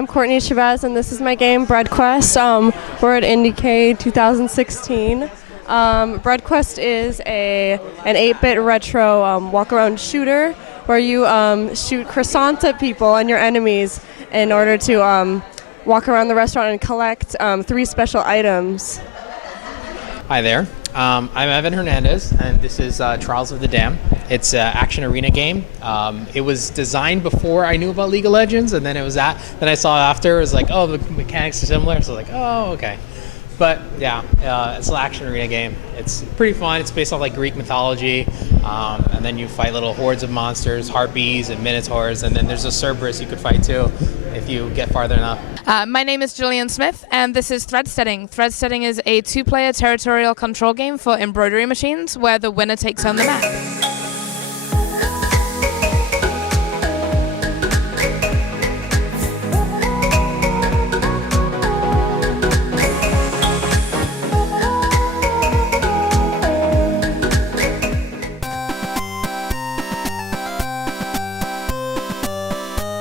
I'm Courtney Chavez, and this is my game, Breadquest. We're at Indiecade 2016. Breadquest is an 8-bit retro walk-around shooter where you shoot croissants at people and your enemies in order to walk around the restaurant and collect 3 special items. Hi there. I'm Evan Hernandez, and this is Trials of the Dam. It's an action arena game. It was designed before I knew about League of Legends, and then it was then I saw after. It was like, oh, the mechanics are similar. So I was like, oh, okay. But yeah, it's an action arena game. It's pretty fun. It's based off like Greek mythology, and then you fight little hordes of monsters, harpies and minotaurs, and then there's a Cerberus you could fight too if you get farther enough. My name is Gillian Smith, and this is Threadsteading. Threadsteading is a 2-player territorial control game for embroidery machines where the winner takes home the map.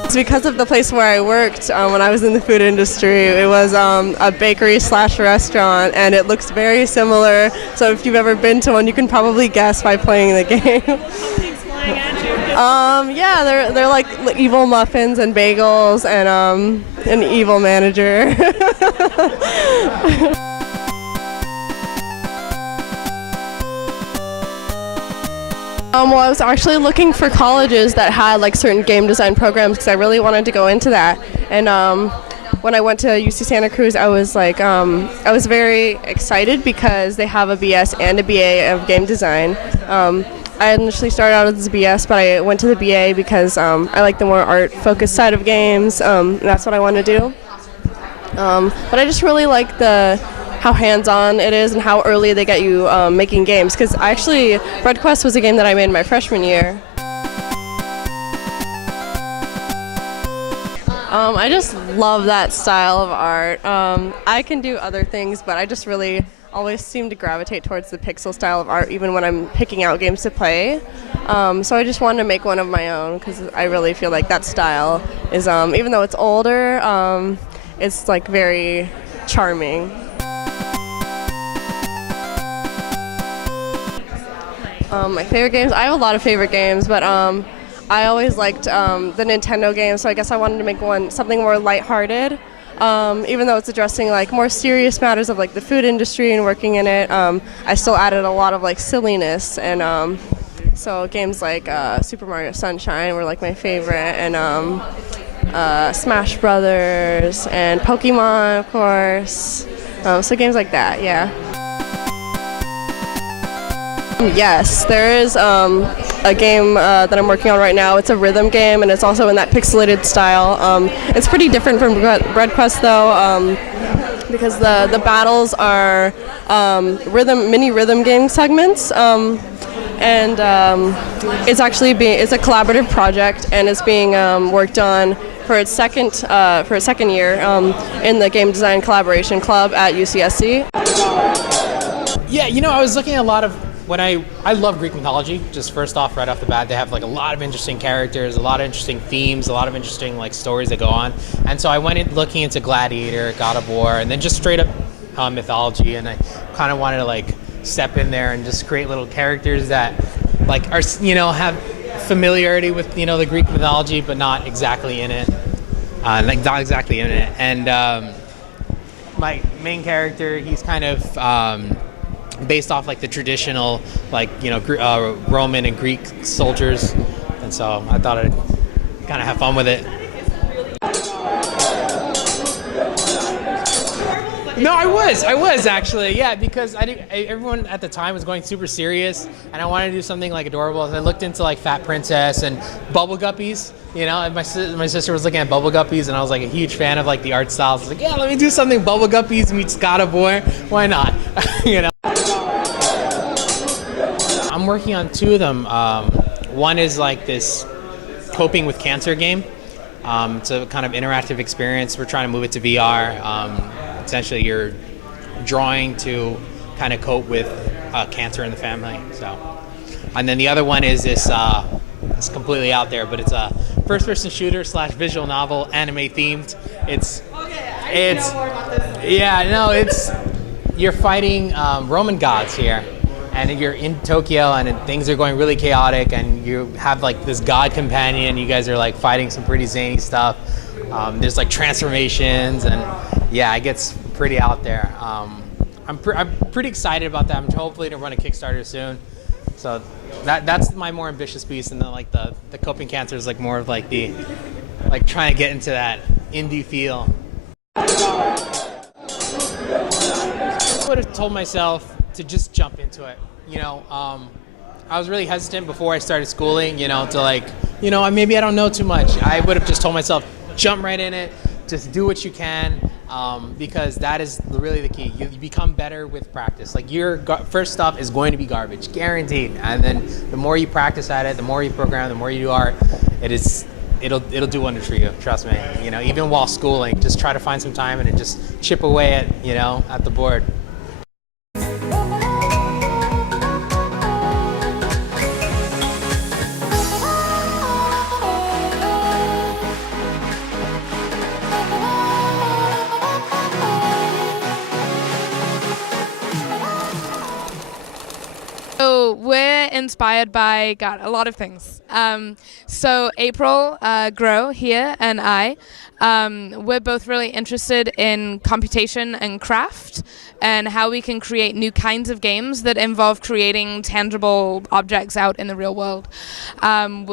It's because of the place where I worked when I was in the food industry. It was a bakery/restaurant, and it looks very similar. So if you've ever been to one, you can probably guess by playing the game. Something's flying at you. Yeah, they're like evil muffins and bagels and an evil manager. Well, I was actually looking for colleges that had like certain game design programs because I really wanted to go into that. And when I went to UC Santa Cruz, I was like, I was very excited because they have a BS and a BA of game design. I initially started out as a BS, but I went to the BA because I like the more art-focused side of games. And that's what I want to do. But I just really like how hands-on it is and how early they get you making games. Because actually, Breadquest was a game that I made my freshman year. I just love that style of art. I can do other things, but I just really always seem to gravitate towards the pixel style of art, even when I'm picking out games to play. So I just wanted to make one of my own because I really feel like that style is, even though it's older, it's like very charming. My favorite games, I have a lot of favorite games, but I always liked the Nintendo games, so I guess I wanted to make something more lighthearted. Even though it's addressing like more serious matters of like the food industry and working in it, I still added a lot of like silliness, and so games like Super Mario Sunshine were like my favorite, and Smash Brothers and Pokemon, of course. So games like that, yeah. Yes, there is a game that I'm working on right now. It's a rhythm game, and it's also in that pixelated style. It's pretty different from Breadquest, though, because the battles are mini rhythm game segments, and it's a collaborative project, and it's being worked on for its second year in the Game Design Collaboration Club at UCSC. Yeah, I was looking at a lot of I love Greek mythology. Just first off, right off the bat, they have like a lot of interesting characters, a lot of interesting themes, a lot of interesting like stories that go on. And so I went in looking into Gladiator, God of War, and then just straight up mythology. And I kind of wanted to like step in there and just create little characters that like are have familiarity with the Greek mythology, but not exactly in it. And my main character, he's kind of based off like the traditional Roman and Greek soldiers, and so I thought I'd kind of have fun with it. No, I was actually, yeah, because everyone at the time was going super serious, and I wanted to do something like adorable. And I looked into like Fat Princess and Bubble Guppies, and my sister was looking at Bubble Guppies, and I was like a huge fan of like the art styles. I was like, yeah, let me do something Bubble Guppies meets God of War. Why not? I'm working on 2 of them. One is like this coping with cancer game. It's a kind of interactive experience. We're trying to move it to VR. Essentially, you're drawing to kind of cope with cancer in the family. So, and then the other one is this. It's completely out there, but it's a first-person shooter / visual novel, anime themed. It's you're fighting Roman gods here, and you're in Tokyo, and things are going really chaotic, and you have like this god companion. You guys are like fighting some pretty zany stuff. There's like transformations, and yeah, it gets pretty out there. I'm pretty excited about that. I'm hopefully to run a Kickstarter soon. So that's my more ambitious piece, and then like the coping cancer is like more of like the trying to get into that indie feel. I would have told myself to just jump into it. I was really hesitant before I started schooling. To maybe I don't know too much. I would have just told myself, jump right in it, just do what you can, because that is really the key. You become better with practice. Like your first stuff is going to be garbage, guaranteed. And then the more you practice at it, the more you program, the more you do art, it'll do wonders for you. Trust me. Even while schooling, just try to find some time and just chip away at the board. So we're inspired by a lot of things. So April, Grow here, and I, we're both really interested in computation and craft, and how we can create new kinds of games that involve creating tangible objects out in the real world.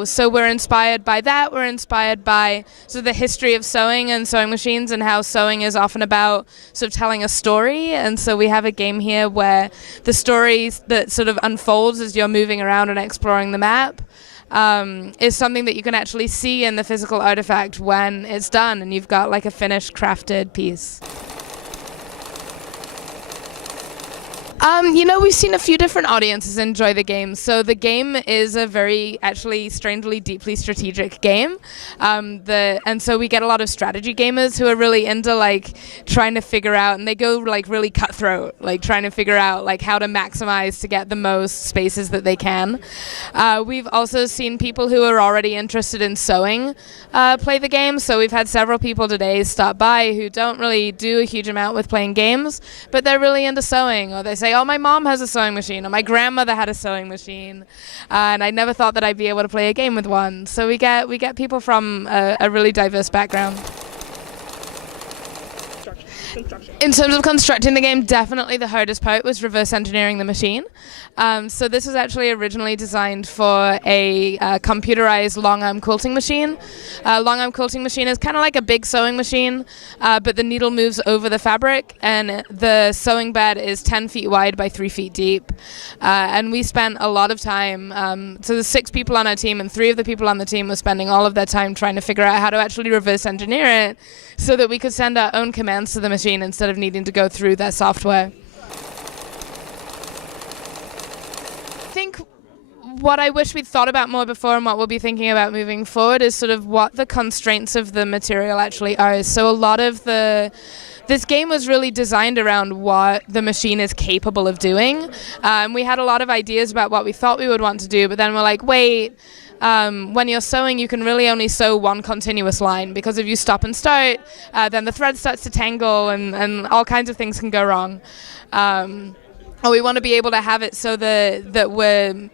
So we're inspired by that. We're inspired by sort of the history of sewing and sewing machines, and how sewing is often about sort of telling a story. And so we have a game here where the story that sort of unfolds as you're moving around and exploring the map is something that you can actually see in the physical artifact when it's done and you've got like a finished crafted piece. We've seen a few different audiences enjoy the game. So the game is a very, actually, strangely, deeply strategic game. And so we get a lot of strategy gamers who are really into like trying to figure out, and they go like really cutthroat, like trying to figure out like how to maximize to get the most spaces that they can. We've also seen people who are already interested in sewing play the game. So we've had several people today stop by who don't really do a huge amount with playing games, but they're really into sewing, or they say, oh, my mom has a sewing machine, or my grandmother had a sewing machine, and I never thought that I'd be able to play a game with one. So we get people from a really diverse background. In terms of constructing the game, definitely the hardest part was reverse engineering the machine. So this was actually originally designed for a computerized long arm quilting machine. Long arm quilting machine is kind of like a big sewing machine, but the needle moves over the fabric, and the sewing bed is 10 feet wide by 3 feet deep. And we spent a lot of time, so there's 6 people on our team, and 3 of the people on the team were spending all of their time trying to figure out how to actually reverse engineer it so that we could send our own commands to the machine instead of needing to go through their software. I think what I wish we'd thought about more before, and what we'll be thinking about moving forward, is sort of what the constraints of the material actually are. So a lot of this game was really designed around what the machine is capable of doing. We had a lot of ideas about what we thought we would want to do, but then we're like, wait, when you're sewing, you can really only sew one continuous line, because if you stop and start, then the thread starts to tangle, and all kinds of things can go wrong. Or we want to be able to have it so that we're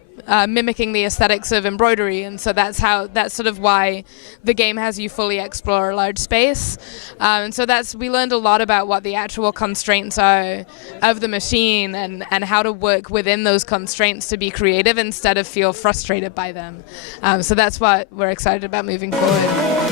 mimicking the aesthetics of embroidery, and so that's sort of why the game has you fully explore a large space. And so we learned a lot about what the actual constraints are of the machine, and how to work within those constraints to be creative instead of feel frustrated by them. So that's what we're excited about moving forward.